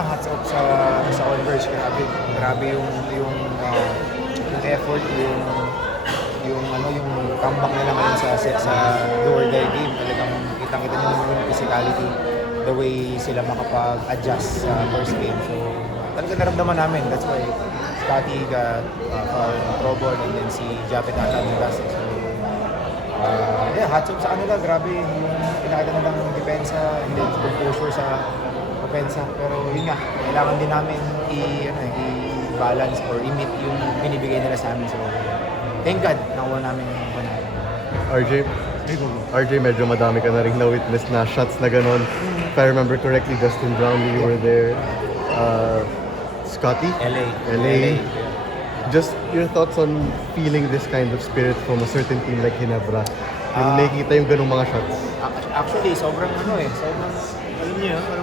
una, hats off sa Converge. Grabe yung effort, yung comeback nila ngayon sa do or die game. Talagang kitang-kita nyo naman yung physicality, the way sila makapag-adjust sa first game. So, talaga naramdaman namin. That's why Scotty got pro ball and then si Japet ata ng last. So, hats off sa kanila. Grabe yung pinakita nilang depensa and then composure sa opensa. Pero yun nga, kailangan din namin i-balance or i-meet yung binibigay nila sa amin. So, thank God, nakuha namin yung panalo. RJ, medyo madami ka na rin na-witness na shots na ganon. If I remember correctly, Justin Brownlee, you were there. Scotty? LA. Just your thoughts on feeling this kind of spirit from a certain team like Ginebra. Yung nakikita yung ganung mga shots. Actually, sobrang alam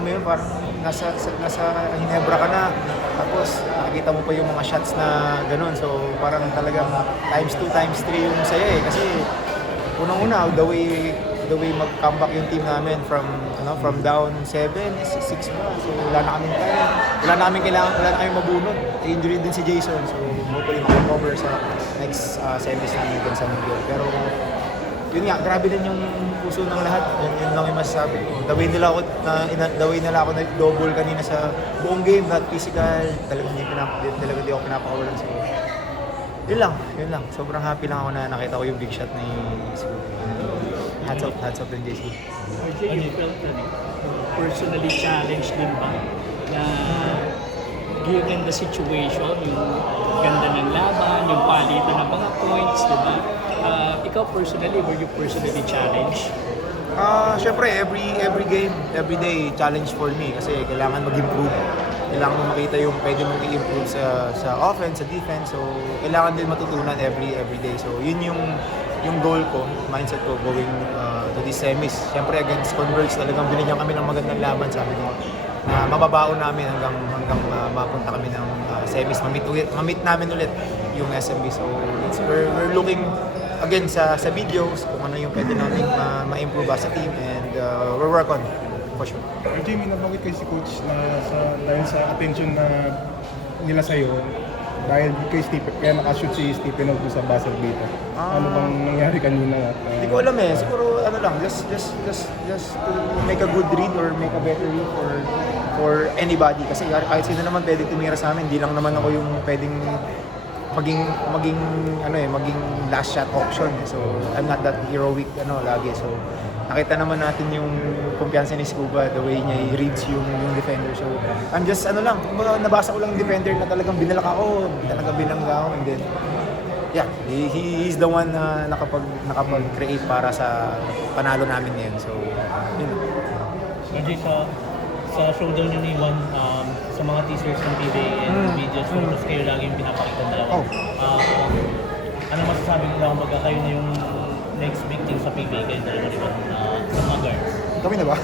mo yun, parang nasa Ginebra ka na, tapos nakikita mo pa yung mga shots na gano'n. So parang talagang times 2, times 3 yung saya eh. Kasi unang-una, the way mag-comeback yung team namin from down 7, 6 pa. So wala na kaming time. Wala na kaming mabunod. Injury din si Jason. So hopefully makakover sa next semis namin din sa Miguel. Pero yun nga, grabe din yung puso ng lahat. Yun lang yung masasabi ko. The way nila ako nag-double kanina sa buong game, not physical, talagang di ako pinapakawalan. So, yun lang. Sobrang happy lang ako na nakita ko yung big shot ni Siguro. Hats off din, JC. RJ, you felt personally challenged din ba na given the situation, yung ganda ng laban, yung palitan ng mga points, di ba? Ikaw personally, were you personally challenged? Syempre, every game, every day, challenge for me kasi kailangan mag-improve. Kailangan mo makita yung pwede mong i-improve sa offense, sa defense. So, kailangan din matutunan every day. So, yun yung goal ko, mindset ko going to the semis. Syempre, against Converge, talagang binigyan kami ng magandang laban sa amin. Na mababaon namin hanggang mapunta kami ng semis. Mamit namin ulit yung SMB. So, we're looking again sa videos kung ano yung pwede namin ma-improve as a team and we'll work on for sure. RJ, may nabanggit kayo si Coach na dahil sa attention na nila sa'yo, dahil kay Stephen, kaya nakashoot si Stephen Ogdo sa buzzer beater. Ano bang nangyari kanina? Hindi ko alam eh. Siguro just to make a good read or make a better read for anybody. Kasi kahit sino naman pwedeng tumira sa amin. Hindi lang naman ako yung pwedeng maging last shot option. So I'm not that heroic lagi. So nakita naman natin yung kumpiyansa ni Scuba, the way niya i-reads yung defender. So I'm just nabasa ko lang yung defender na talagang binalak ako, talagang binangga ako, and then yeah, he's the one na nakapag-create para sa panalo namin ngayon. So yun. RJ, sa showdown nyo ni Juan, sa mga teasers ng PBA and videos, photos kayo laging pinapakita na lang. Ano masasabi ko lang kayo na yung next big thing sa PBA kayo dalawa ni Juan sa mga guards? Kami na ba?